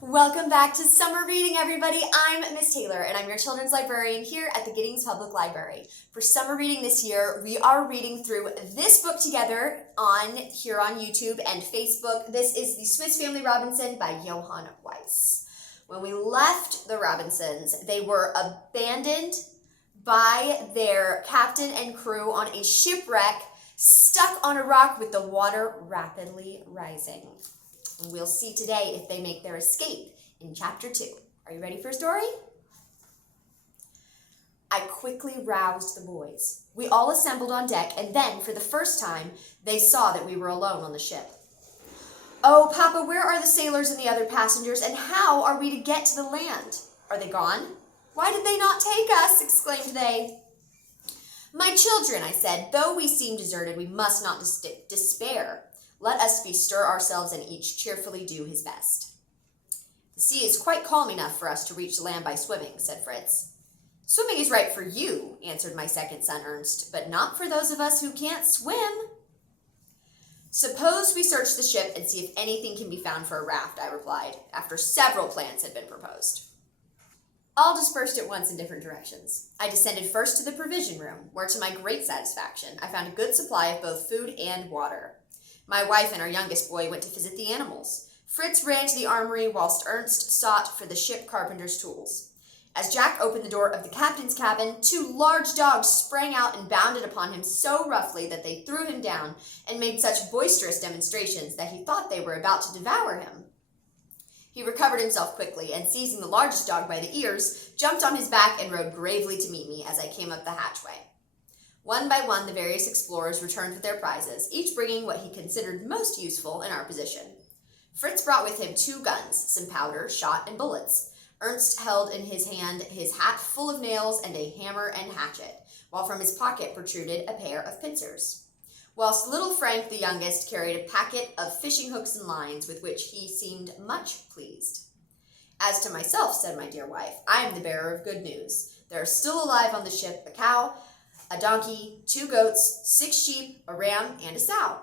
Welcome back to Summer Reading, everybody. I'm Miss Taylor, and I'm your children's librarian here at the Giddings Public Library. For Summer Reading this year, we are reading through this book together here on YouTube and Facebook. This is The Swiss Family Robinson by Johann Weiss. When we left the Robinsons, they were abandoned by their captain and crew on a shipwreck, stuck on a rock with the water rapidly rising. And we'll see today if they make their escape in Chapter 2. Are you ready for a story? I quickly roused the boys. We all assembled on deck, and then, for the first time, they saw that we were alone on the ship. "Oh, Papa, where are the sailors and the other passengers, and how are we to get to the land? Are they gone? Why did they not take us?" exclaimed they. "My children," I said, "though we seem deserted, we must not despair. Let us bestir ourselves and each cheerfully do his best." "The sea is quite calm enough for us to reach land by swimming," said Fritz. "Swimming is right for you," answered my second son Ernst, "but not for those of us who can't swim." "Suppose we search the ship and see if anything can be found for a raft," I replied, after several plans had been proposed. All dispersed at once in different directions. I descended first to the provision room, where to my great satisfaction I found a good supply of both food and water. My wife and our youngest boy went to visit the animals. Fritz ran to the armory whilst Ernst sought for the ship carpenter's tools. As Jack opened the door of the captain's cabin, two large dogs sprang out and bounded upon him so roughly that they threw him down and made such boisterous demonstrations that he thought they were about to devour him. He recovered himself quickly and, seizing the largest dog by the ears, jumped on his back and rode gravely to meet me as I came up the hatchway. One by one, the various explorers returned with their prizes, each bringing what he considered most useful in our position. Fritz brought with him 2 guns, some powder, shot, and bullets. Ernst held in his hand his hat full of nails and a hammer and hatchet, while from his pocket protruded a pair of pincers. Whilst little Frank, the youngest, carried a packet of fishing hooks and lines, with which he seemed much pleased. "As to myself," said my dear wife, "I am the bearer of good news. There are still alive on the ship a cow, a donkey, 2 goats, 6 sheep, a ram, and a sow."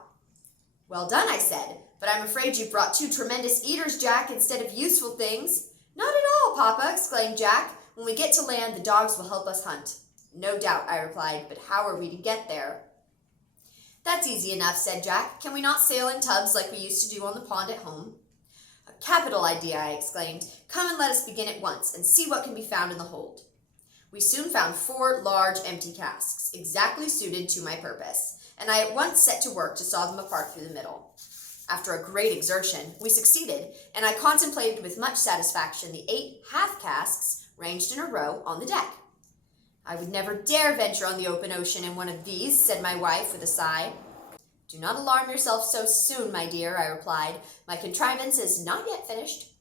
"Well done," I said, "but I'm afraid you've brought 2 tremendous eaters, Jack, instead of useful things." "Not at all, Papa," exclaimed Jack. "When we get to land, the dogs will help us hunt." "No doubt," I replied, "but how are we to get there?" "That's easy enough," said Jack. "Can we not sail in tubs like we used to do on the pond at home?" "A capital idea," I exclaimed. "Come and let us begin at once, and see what can be found in the hold." We soon found 4 large empty casks, exactly suited to my purpose, and I at once set to work to saw them apart through the middle. After a great exertion, we succeeded, and I contemplated with much satisfaction the 8 half-casks ranged in a row on the deck. "I would never dare venture on the open ocean in one of these," said my wife with a sigh. "Do not alarm yourself so soon, my dear," I replied. "My contrivance is not yet finished,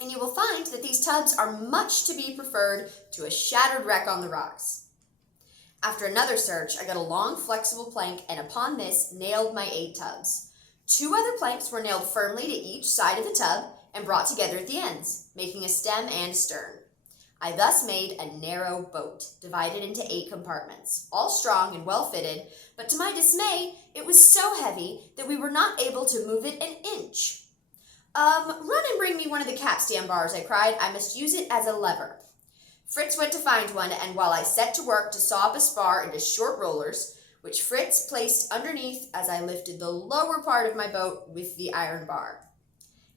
and you will find that these tubs are much to be preferred to a shattered wreck on the rocks." After another search, I got a long, flexible plank, and upon this nailed my 8 tubs. 2 other planks were nailed firmly to each side of the tub and brought together at the ends, making a stem and stern. I thus made a narrow boat, divided into 8 compartments, all strong and well fitted, but to my dismay, it was so heavy that we were not able to move it an inch. Run and bring me one of the capstan bars," I cried. "I must use it as a lever." Fritz went to find one, and while I set to work to saw up a spar into short rollers, which Fritz placed underneath as I lifted the lower part of my boat with the iron bar.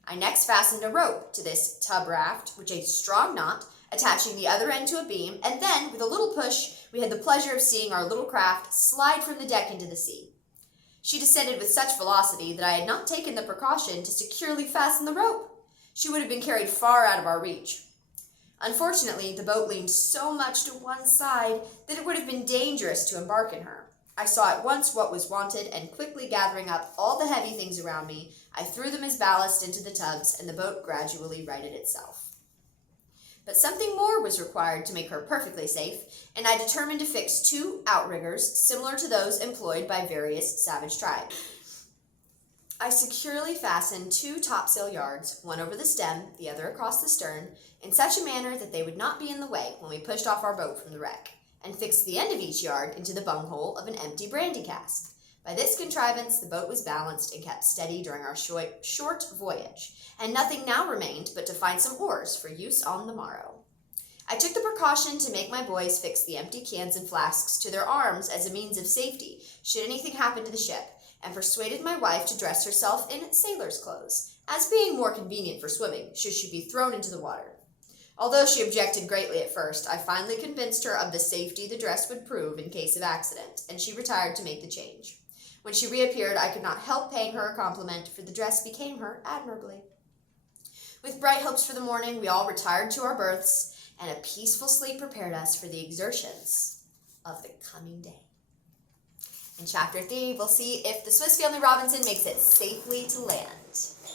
I next fastened a rope to this tub raft, with a strong knot, attaching the other end to a beam, and then, with a little push, we had the pleasure of seeing our little craft slide from the deck into the sea. She descended with such velocity that I had not taken the precaution to securely fasten the rope. She would have been carried far out of our reach. Unfortunately, the boat leaned so much to one side that it would have been dangerous to embark in her. I saw at once what was wanted, and quickly gathering up all the heavy things around me, I threw them as ballast into the tubs, and the boat gradually righted itself. But something more was required to make her perfectly safe, and I determined to fix 2 outriggers similar to those employed by various savage tribes. I securely fastened 2 topsail yards, one over the stem, the other across the stern, in such a manner that they would not be in the way when we pushed off our boat from the wreck, and fixed the end of each yard into the bunghole of an empty brandy cask. By this contrivance, the boat was balanced and kept steady during our short voyage, and nothing now remained but to find some oars for use on the morrow. I took the precaution to make my boys fix the empty cans and flasks to their arms as a means of safety should anything happen to the ship, and persuaded my wife to dress herself in sailor's clothes, as being more convenient for swimming should she be thrown into the water. Although she objected greatly at first, I finally convinced her of the safety the dress would prove in case of accident, and she retired to make the change. When she reappeared, I could not help paying her a compliment, for the dress became her admirably. With bright hopes for the morning, we all retired to our berths, and a peaceful sleep prepared us for the exertions of the coming day. In Chapter 3, we'll see if the Swiss Family Robinson makes it safely to land.